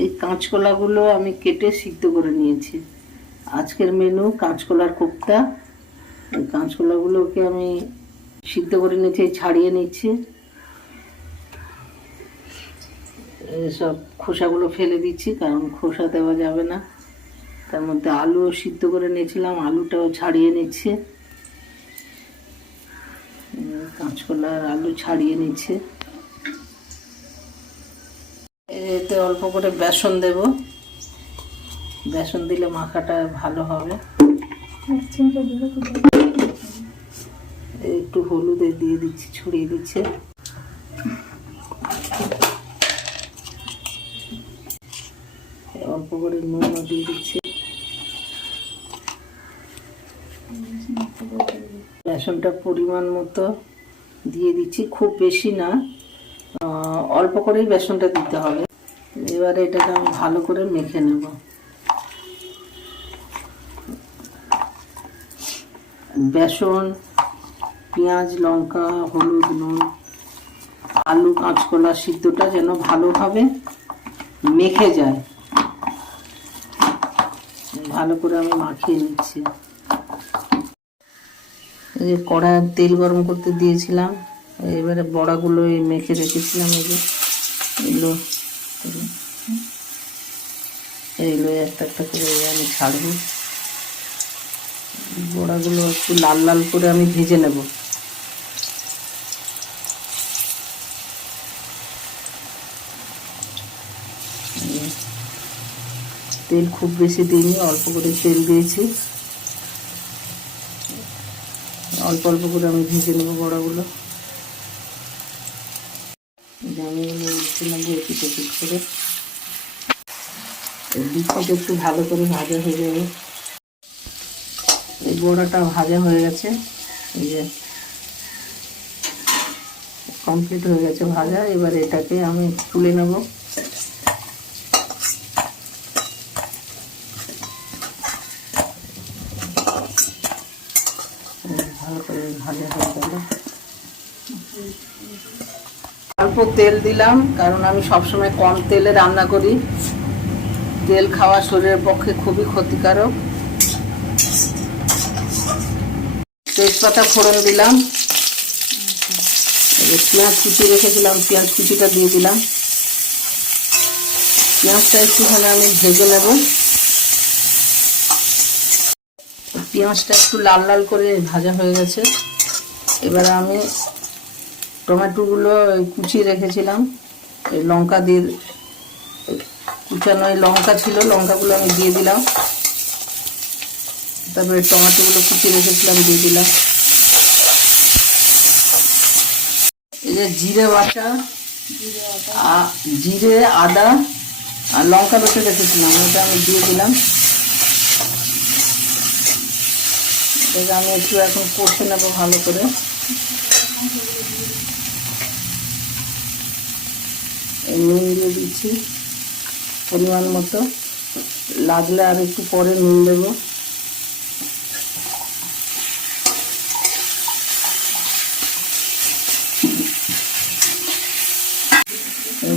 এই কাঁচকলাগুলো আমি কেটে সিদ্ধ করে নিয়েছি। আজকের মেনু কাঁচকলার কোপ্তা। এই কাঁচকলাগুলোকে আমি সিদ্ধ করে নিয়েছি, ছাড়িয়ে নিচ্ছি। এসব খোসাগুলো ফেলে দিচ্ছি, কারণ খোসা দেওয়া যাবে না। তার মধ্যে আলুও সিদ্ধ করে নিয়েছিলাম, আলুটাও ছাড়িয়ে নিচ্ছে। কাঁচকলার আলু ছাড়িয়ে নিচ্ছে। এতে অল্প করে বেসন দেব, বেসন দিলে মাখাটা ভালো হবে। একটু হলুদ দিয়ে দিচ্ছি, ছড়িয়ে দিচ্ছে। অল্প করে নুনও দিয়ে দিচ্ছি। বেসনটা পরিমাণ মতো দিয়ে দিচ্ছি, খুব বেশি না, অল্প করেই বেসনটা দিতে হবে। এবারে এটাকে আমি ভালো করে মেখে নেব। বেসন, পেঁয়াজ, লঙ্কা, হলুদ, নুন, আলু, কাঁচকলা সিদ্ধটা যেন ভালোভাবে মেখে যায়, ভালো করে আমি মাখিয়ে নিচ্ছি। এই যে কড়ায় তেল গরম করতে দিয়েছিলাম, এবারে বড়াগুলো মেখে রেখেছিলাম, এগুলো একটা একটা করে আমি ছাড়বো। বড়াগুলো একটু লাল লাল করে আমি ভেজে নেব। তেল খুব বেশি দিইনি, অল্প করে তেল দিয়েছি। অল্প অল্প করে আমি ভেজে নেব বড়াগুলো। আমি নেবো এপিট ওপিট করে। দুধটাকে একটু ভালো করে ভাজা হয়ে যাবে। এই বড়াটা ভাজা হয়ে গেছে, এই যে কমপ্লিট হয়ে গেছে ভাজা। এবার এটাকে আমি তুলে নেব। ভালো করে ভাজা হয়ে গেল। অল্প তেল দিলাম, কারণ আমি সবসময় কম তেলে রান্না করি। তেল খাওয়া শরীরের পক্ষে খুবই ক্ষতিকারক। তেজপাতা ফোড়ন দিলাম। পেঁয়াজ কুচি রেখেছিলাম, পেঁয়াজ কুচিটা দিয়ে দিলাম। পেঁয়াজটা একটুখানি আমি ভেজে নেব। পেঁয়াজটা একটু লাল লাল করে ভাজা হয়ে গেছে। এবারে আমি টমেটোগুলো কুচিয়ে রেখেছিলাম, এই লঙ্কা দিয়ে, কুচানো লঙ্কা ছিল, লঙ্কাগুলো আমি দিয়ে দিলাম। তারপরে টমেটোগুলো কুচিয়ে রেখেছিলাম দিয়ে দিলাম। এই যে জিরে বাটা, জিরে, আদা আর লঙ্কা বেটে রেখেছিলাম, ওটা আমি দিয়ে দিলাম। এটাকে আমি একটু এখন কষে নেব ভালো করে। নুন দিয়ে দিচ্ছি পরিমাণ মতো, লাগলে আর একটু পরে নুন দেব।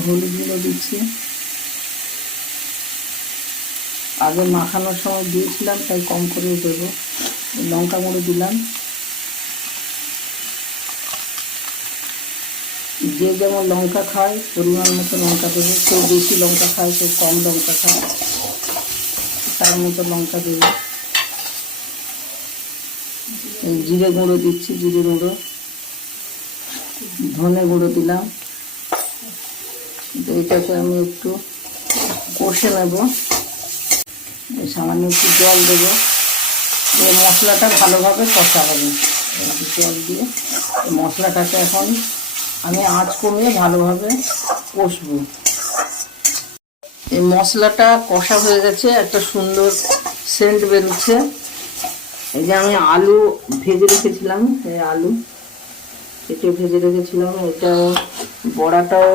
হলুদগুলো দিচ্ছি, আগে মাখানোর সময় দিয়েছিলাম তাই কম করে দেবো। লঙ্কা গুঁড়ো দিলাম, যে যেমন লঙ্কা খায় পরিমাণ মতো লঙ্কা দেবো। কেউ বেশি লঙ্কা খায়, কেউ কম লঙ্কা খায়, তার মতো লঙ্কা দেবো। জিরে গুঁড়ো দিচ্ছি, জিরে গুঁড়ো, ধনে গুঁড়ো দিলাম। এটাকে আমি একটু কষে নেব, সামান্য একটু জল দেবো। এই মশলাটা ভালোভাবে কষা হবে। জল দিয়ে মশলাটাকে এখন আমি আঁচ কমিয়ে ভালোভাবে কষবো। এই মশলাটা কষা হয়ে গেছে, একটা সুন্দর সেন্ট বেরোচ্ছে। এই যে আমি আলু ভেজে রেখেছিলাম, এই আলু কেটে ভেজে রেখেছিলাম, এটাও বড়াটাও,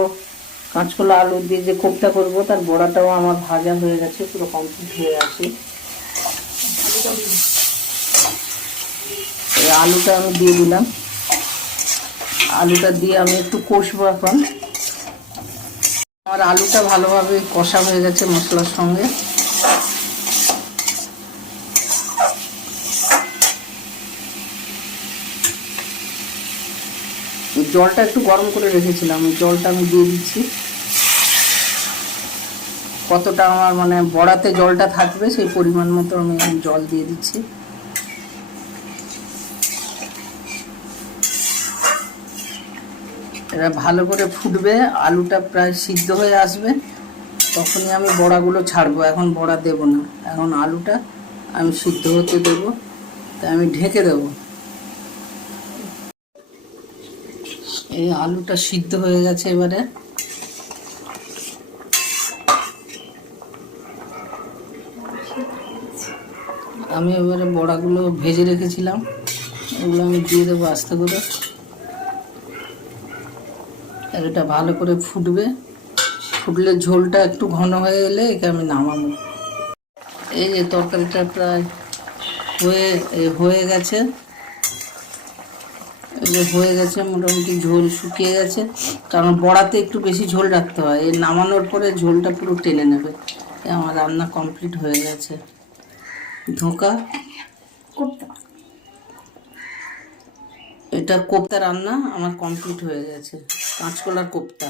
কাঁচকলা আলু দিয়ে যে কোপ্তা করবো তার বড়াটাও আমার ভাজা হয়ে গেছে, পুরো কমপ্লিট হয়ে আছে। এই আলুটা আমি দিয়ে দিলাম। আলুটা দিয়ে আমি একটু কষবো এখন। আমার আলুটা ভালোভাবে কষা হয়ে গেছে মশলার সঙ্গে। জলটা একটু গরম করে রেখেছিলাম, জলটা আমি দিয়ে দিচ্ছি। কতটা আমার মানে বড়াতে জলটা থাকবে সেই পরিমাণ মতো আমি জল দিয়ে দিচ্ছি। এটা ভালো করে ফুটবে, আলুটা প্রায় সিদ্ধ হয়ে আসবে, তখনই আমি বড়াগুলো ছাড়বো। এখন বড়া দেব না, এখন আলুটা আমি সিদ্ধ হতে দেবো, তাই আমি ঢেকে দেব। এই আলুটা সিদ্ধ হয়ে গেছে, এবারে আমি বড়াগুলো ভেজে রেখেছিলাম, এগুলো আমি দিয়ে দেবো আস্তে করে। আর এটা ভালো করে ফুটবে, ফুটলে ঝোলটা একটু ঘন হয়ে এলে একে আমি নামাবো। এই যে তরকারিটা প্রায় হয়ে গেছে, এই যে হয়ে গেছে, মোটামুটি ঝোল শুকিয়ে গেছে, কারণ বড়াতে একটু বেশি ঝোল রাখতে হয়। এই নামানোর পরে ঝোলটা পুরো টেনে নেবে। আমার রান্না কমপ্লিট হয়ে গেছে। ধোঁকা কোপ্তা, এটা কোপ্তা রান্না আমার কমপ্লিট হয়ে গেছে, কাঁচকলার কোপ্তা।